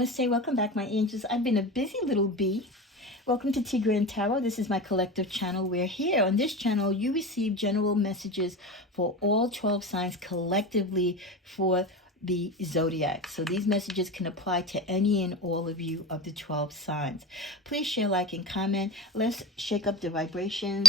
Namaste, welcome back, my angels. I've been a busy little bee. Welcome to Tigran Tarot. This is my collective channel. We're here on this channel. You receive general messages for all 12 signs collectively for the zodiac. So these messages can apply to any and all of you of the 12 signs. Please share, like, and comment. Let's shake up the vibration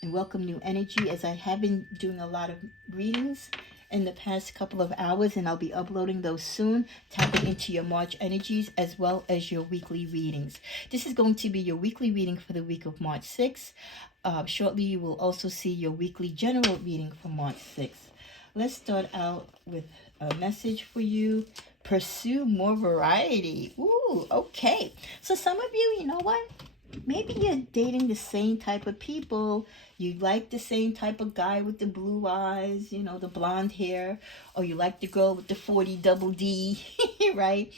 and welcome new energy, as I have been doing a lot of readings in the past couple of hours, and I'll be uploading those soon, tapping into your March energies as well as your weekly readings. This is going to be your weekly reading for the week of March 6th. Shortly, you will also see your weekly general reading for March 6th. Let's start out with a message for you. Pursue more variety. Ooh, okay. So some of you, you know what? Maybe you're dating the same type of people. You like the same type of guy with the blue eyes, you know, the blonde hair, or you like the girl with the 40 double D, right?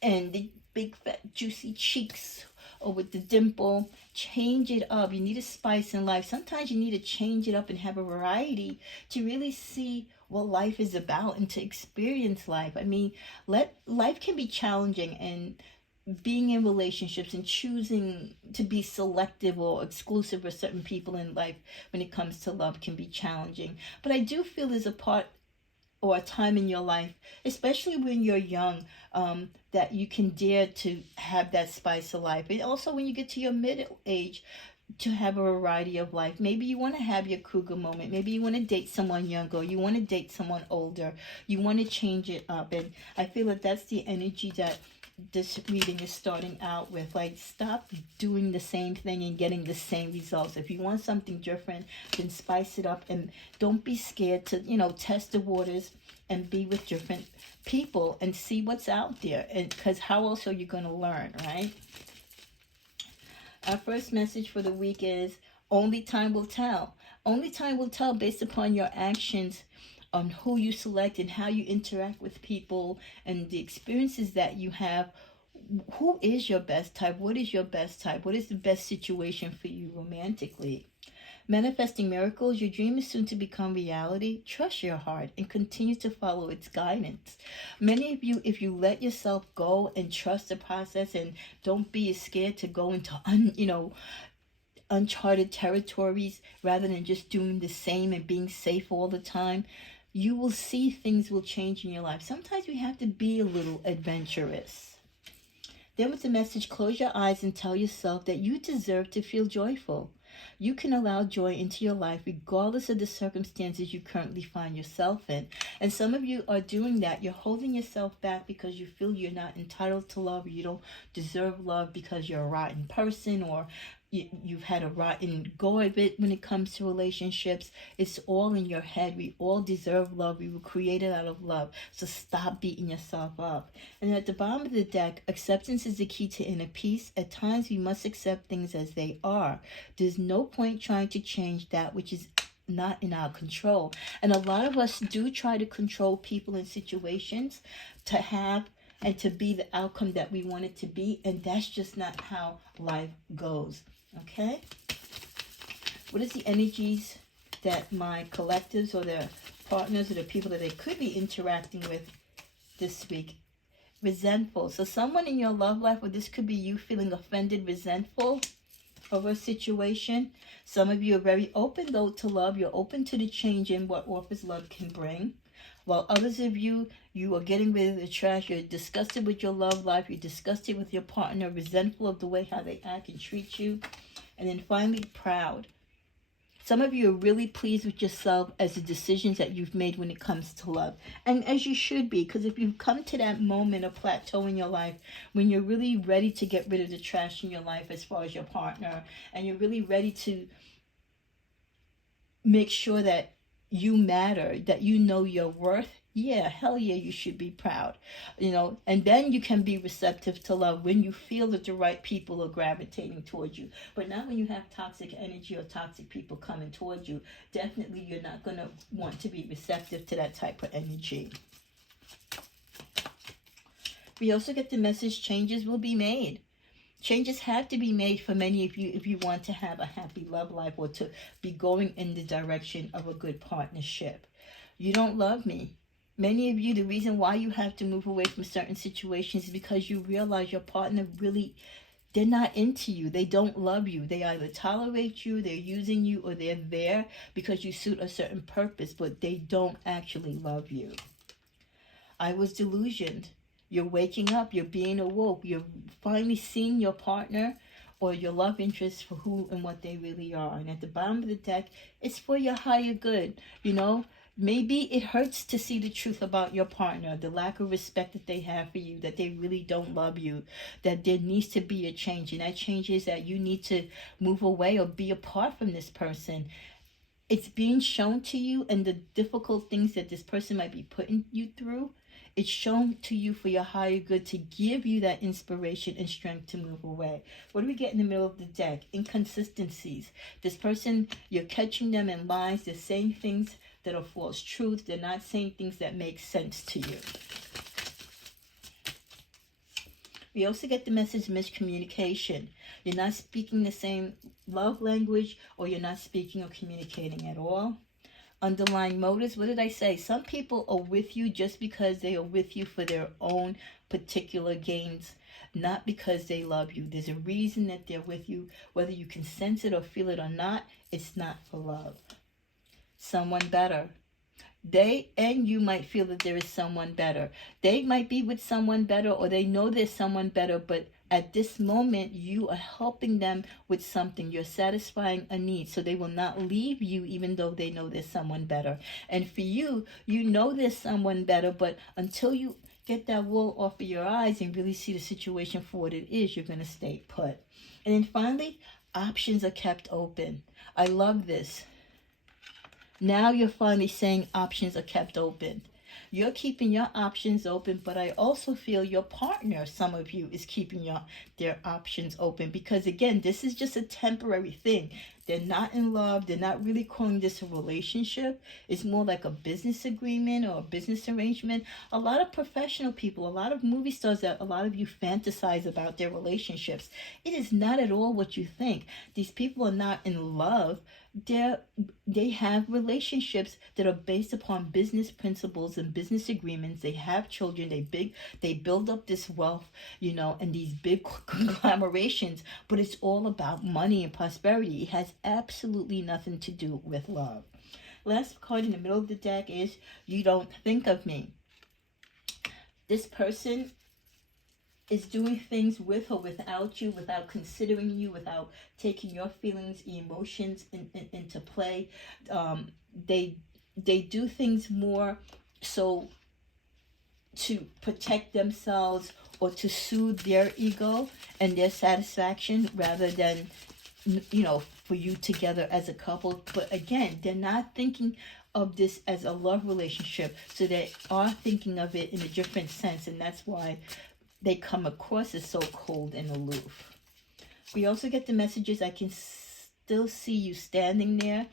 And the big fat juicy cheeks, or with the dimple. Change it up. You need a spice in life. Sometimes you need to change it up and have a variety to really see what life is about and to experience life. I mean, life can be challenging, and being in relationships and choosing to be selective or exclusive with certain people in life when it comes to love can be challenging. But I do feel there's a part or a time in your life, especially when you're young, that you can dare to have that spice of life. And also when you get to your middle age, to have a variety of life. Maybe you want to have your cougar moment. Maybe you want to date someone younger. You want to date someone older. You want to change it up. And I feel that that's the energy that this reading is starting out with. Like, stop doing the same thing and getting the same results. If you want something different, then spice it up, and don't be scared to, you know, test the waters and be with different people and see what's out there. And because how else are you going to learn, right? Our first message for the week is only time will tell. Only time will tell based upon your actions, on who you select and how you interact with people and the experiences that you have. Who is your best type? What is your best type? What is the best situation for you romantically? Manifesting miracles, your dream is soon to become reality. Trust your heart and continue to follow its guidance. Many of you, if you let yourself go and trust the process and don't be scared to go into uncharted territories rather than just doing the same and being safe all the time, you will see things will change in your life. Sometimes we have to be a little adventurous. Then with the message, close your eyes and tell yourself that you deserve to feel joyful. You can allow joy into your life regardless of the circumstances you currently find yourself in. And some of you are doing that. You're holding yourself back because you feel you're not entitled to love, or you don't deserve love because you're a rotten person, or you've had a rotten go of it when it comes to relationships. It's all in your head. We all deserve love. We were created out of love. So stop beating yourself up. And at the bottom of the deck, acceptance is the key to inner peace. At times, we must accept things as they are. There's no point trying to change that which is not in our control. And a lot of us do try to control people and situations to have and to be the outcome that we want it to be. And that's just not how life goes. Okay? What is the energies that my collectives or their partners or the people that they could be interacting with this week? Resentful. So someone in your love life, or this could be you feeling offended, resentful over a situation. Some of you are very open, though, to love. You're open to the change in what offers love can bring. While others of you, you are getting rid of the trash. You're disgusted with your love life. You're disgusted with your partner, resentful of the way how they act and treat you. And then finally, proud. Some of you are really pleased with yourself as the decisions that you've made when it comes to love. And as you should be, because if you've come to that moment of plateau in your life, when you're really ready to get rid of the trash in your life as far as your partner, and you're really ready to make sure that you matter, that you know your worth, yeah, hell yeah, you should be proud, you know. And then you can be receptive to love when you feel that the right people are gravitating towards you, but not when you have toxic energy or toxic people coming towards you. Definitely you're not going to want to be receptive to that type of energy. We also get the message, changes will be made. Changes have to be made for many of you if you want to have a happy love life or to be going in the direction of a good partnership. You don't love me. Many of you, the reason why you have to move away from certain situations is because you realize your partner really, they're not into you. They don't love you. They either tolerate you, they're using you, or they're there because you suit a certain purpose, but they don't actually love you. I was delusioned. You're waking up, you're being awoke, you're finally seeing your partner or your love interest for who and what they really are. And at the bottom of the deck, it's for your higher good. You know, maybe it hurts to see the truth about your partner, the lack of respect that they have for you, that they really don't love you, that there needs to be a change. And that change is that you need to move away or be apart from this person. It's being shown to you, and the difficult things that this person might be putting you through, it's shown to you for your higher good, to give you that inspiration and strength to move away. What do we get in the middle of the deck? Inconsistencies. This person, you're catching them in lies. They're saying things that are false truths. They're not saying things that make sense to you. We also get the message miscommunication. You're not speaking the same love language, or you're not speaking or communicating at all. Underlying motives, what did I say? Some people are with you just because they are with you for their own particular gains, not because they love you. There's a reason that they're with you. Whether you can sense it or feel it or not, it's not for love. Someone better. They and you might feel that there is someone better. They might be with someone better, or they know there's someone better, but at this moment, you are helping them with something. You're satisfying a need, so they will not leave you even though they know there's someone better. And for you, you know there's someone better, but until you get that wool off of your eyes and really see the situation for what it is, you're going to stay put. And then finally, options are kept open. I love this. Now you're finally saying options are kept open. You're keeping your options open, but I also feel your partner, some of you, is keeping their options open, because again, this is just a temporary thing. They're not in love. They're not really calling this a relationship. It's more like a business agreement or a business arrangement. A lot of professional people, a lot of movie stars, that a lot of you fantasize about their relationships. It is not at all what you think. These people are not in love. They have relationships that are based upon business principles and business agreements. They have children. They build up this wealth, and these big conglomerations. But it's all about money and prosperity. It has absolutely nothing to do with love. Last card in the middle of the deck is you don't think of me. This person is doing things with or without you, without considering you, without taking your feelings, emotions into play. They do things more so to protect themselves or to soothe their ego and their satisfaction, rather than for you together as a couple. But again, they're not thinking of this as a love relationship, so they are thinking of it in a different sense, and that's why they come across as so cold and aloof. We also get the messages, I can still see you standing there.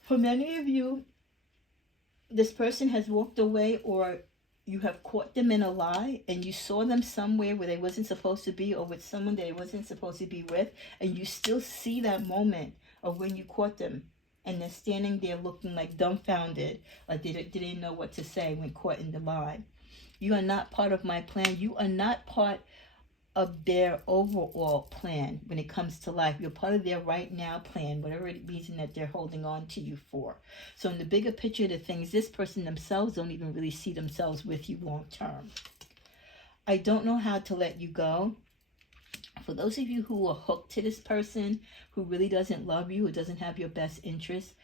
For many of you, this person has walked away, or you have caught them in a lie, and you saw them somewhere where they wasn't supposed to be, or with someone they wasn't supposed to be with, and you still see that moment of when you caught them, and they're standing there looking like dumbfounded, like they didn't know what to say when caught in the lie. You are not part of my plan. You are not part of their overall plan when it comes to life. You're part of their right now plan, whatever reason that they're holding on to you for. So in the bigger picture of the things, this person themselves don't even really see themselves with you long term. I don't know how to let you go. For those of you who are hooked to this person, who really doesn't love you, who doesn't have your best interest,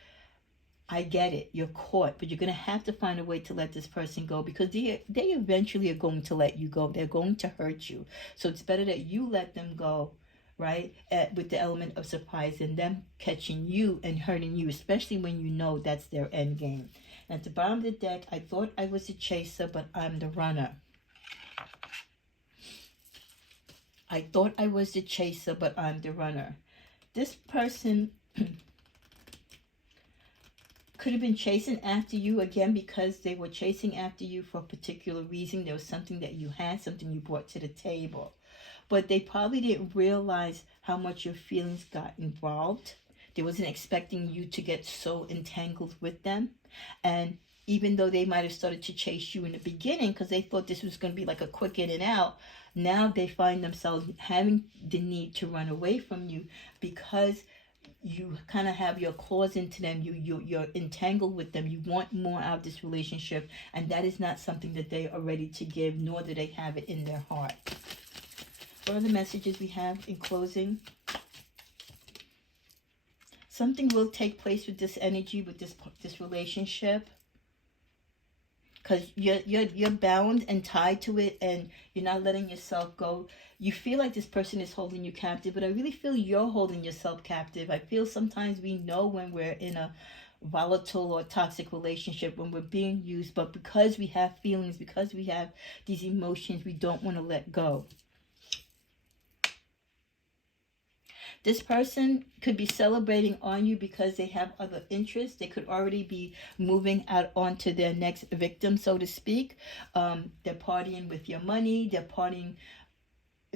I get it. You're caught, but you're going to have to find a way to let this person go, because they eventually are going to let you go. They're going to hurt you. So it's better that you let them go, right, with the element of surprise, than them catching you and hurting you, especially when you know that's their end game. And at the bottom of the deck, I thought I was the chaser, but I'm the runner. I thought I was the chaser, but I'm the runner. This person could have been chasing after you, again, because they were chasing after you for a particular reason. There was something that you had, something you brought to the table. But they probably didn't realize how much your feelings got involved. They wasn't expecting you to get so entangled with them. And even though they might have started to chase you in the beginning because they thought this was going to be like a quick in and out. Now they find themselves having the need to run away from you because you kind of have your claws into them. You're entangled with them. You want more out of this relationship, and that is not something that they are ready to give, nor do they have it in their heart. What are the messages we have in closing? Something will take place with this energy, with this relationship, because you're bound and tied to it, and you're not letting yourself go. You feel like this person is holding you captive, but I really feel you're holding yourself captive. I feel sometimes we know when we're in a volatile or toxic relationship, when we're being used, but because we have feelings, because we have these emotions, we don't want to let go. This person could be celebrating on you because they have other interests. They could already be moving out onto their next victim, so to speak. They're partying with your money. They're partying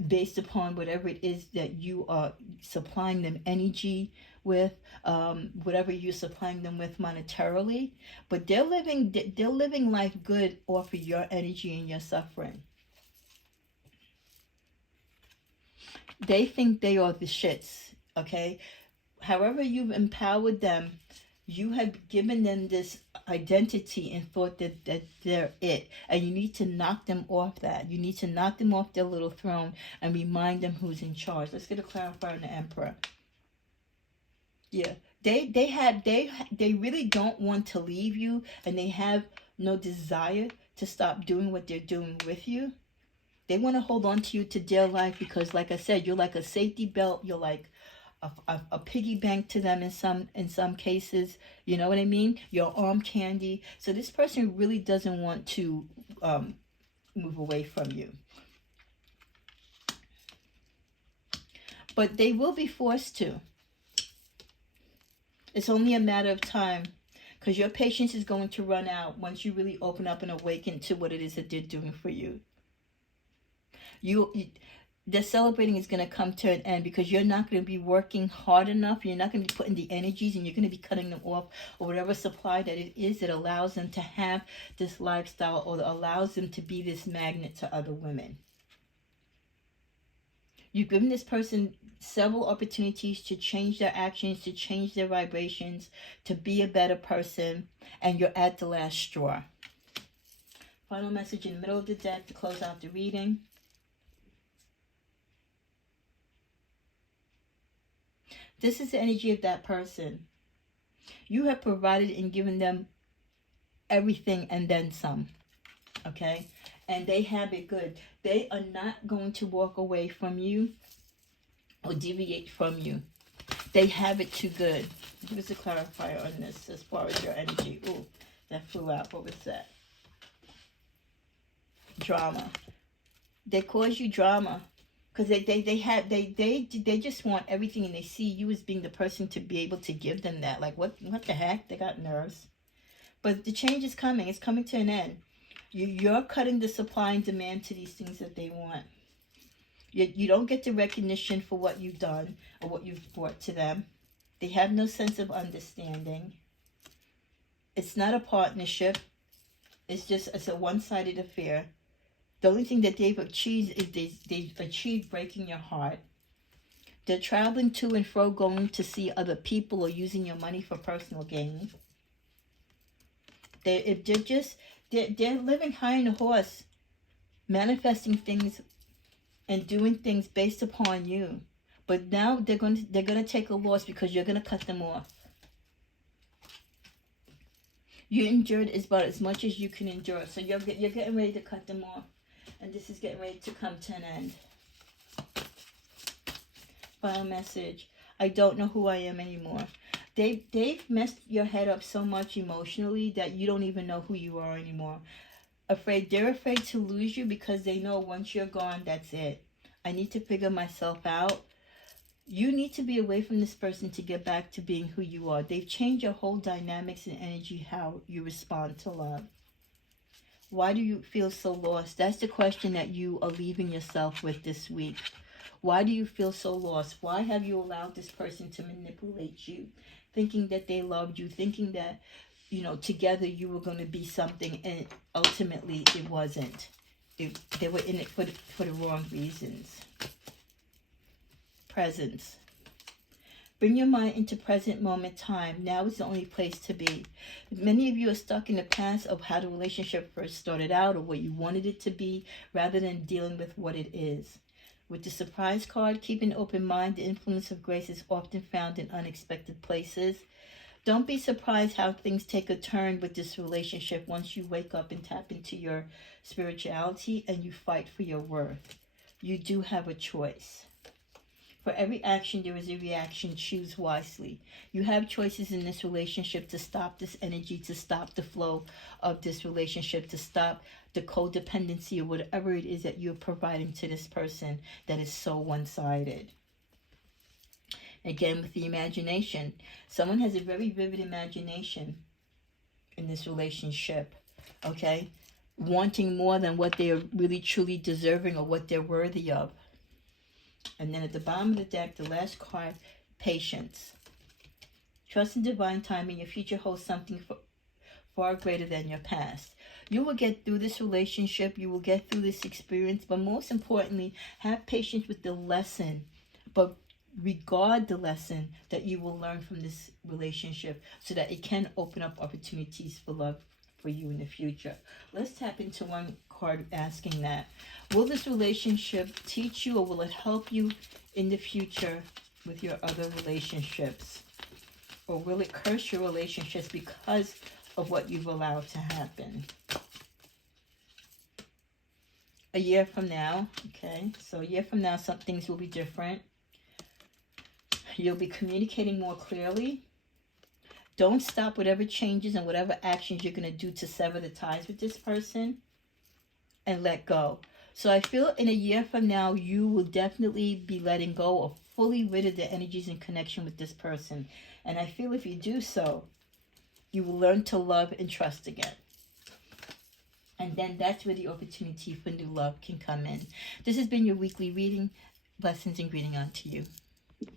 based upon whatever it is that you are supplying them energy with, whatever you're supplying them with monetarily. But they're living life good off of your energy and your suffering. They think they are the shits, okay? However you've empowered them, you have given them this identity and thought that they're it. And you need to knock them off that. You need to knock them off their little throne and remind them who's in charge. Let's get a clarifier on the Emperor. Yeah. They really don't want to leave you, and they have no desire to stop doing what they're doing with you. They want to hold on to you to dear life because, like I said, you're like a safety belt. You're like a piggy bank to them in some cases. You know what I mean? You're arm candy. So this person really doesn't want to move away from you. But they will be forced to. It's only a matter of time, because your patience is going to run out once you really open up and awaken to what it is that they're doing for you. The celebrating is going to come to an end because you're not going to be working hard enough. You're not going to be putting the energies, and you're going to be cutting them off, or whatever supply that it is that allows them to have this lifestyle, or that allows them to be this magnet to other women. You've given this person several opportunities to change their actions, to change their vibrations, to be a better person, and you're at the last straw. Final message in the middle of the deck to close out the reading. This is the energy of that person. You have provided and given them everything and then some. Okay? And they have it good. They are not going to walk away from you or deviate from you. They have it too good. Give us a clarifier on this as far as your energy. Ooh, that flew out. What was that? Drama. They cause you drama. Because they just want everything, and they see you as being the person to be able to give them that. Like, what the heck? They got nerves. But the change is coming. It's coming to an end. You're cutting the supply and demand to these things that they want. You don't get the recognition for what you've done or what you've brought to them. They have no sense of understanding. It's not a partnership. It's a one-sided affair. The only thing that they've achieved is they've achieved breaking your heart. They're traveling to and fro, going to see other people, or using your money for personal gain. They're living high on a horse, manifesting things and doing things based upon you. But now they're gonna take a loss because you're gonna cut them off. You endured about as much as you can endure, so you're getting ready to cut them off. And this is getting ready to come to an end. Final message. I don't know who I am anymore. They've messed your head up so much emotionally that you don't even know who you are anymore. They're afraid to lose you because they know once you're gone, that's it. I need to figure myself out. You need to be away from this person to get back to being who you are. They've changed your whole dynamics and energy, how you respond to love. Why do you feel so lost? That's the question that you are leaving yourself with this week. Why do you feel so lost? Why have you allowed this person to manipulate you? Thinking that they loved you, thinking that together you were going to be something, and ultimately it wasn't. They were in it for the wrong reasons. Presence. Bring your mind into present moment time. Now is the only place to be. Many of you are stuck in the past of how the relationship first started out or what you wanted it to be, rather than dealing with what it is. With the surprise card, keep an open mind. The influence of grace is often found in unexpected places. Don't be surprised how things take a turn with this relationship once you wake up and tap into your spirituality and you fight for your worth. You do have a choice. For every action, there is a reaction. Choose wisely. You have choices in this relationship to stop this energy, to stop the flow of this relationship, to stop the codependency or whatever it is that you're providing to this person that is so one-sided. Again, with the imagination, someone has a very vivid imagination in this relationship, okay? Wanting more than what they are really truly deserving or what they're worthy of. And then at the bottom of the deck, the last card, patience. Trust in divine timing. Your future holds something far greater than your past. You will get through this relationship. You will get through this experience. But most importantly, have patience with the lesson. But regard the lesson that you will learn from this relationship so that it can open up opportunities for love for you in the future. Let's tap into one card asking that. Will this relationship teach you or will it help you in the future with your other relationships? Or will it curse your relationships because of what you've allowed to happen? A year from now, okay, so a year from now, some things will be different. You'll be communicating more clearly. Don't stop whatever changes and whatever actions you're going to do to sever the ties with this person, and let go. So I feel in a year from now, you will definitely be letting go or fully rid of the energies in connection with this person. And I feel if you do so, you will learn to love and trust again. And then that's where the opportunity for new love can come in. This has been your weekly reading. Blessings and greeting unto you.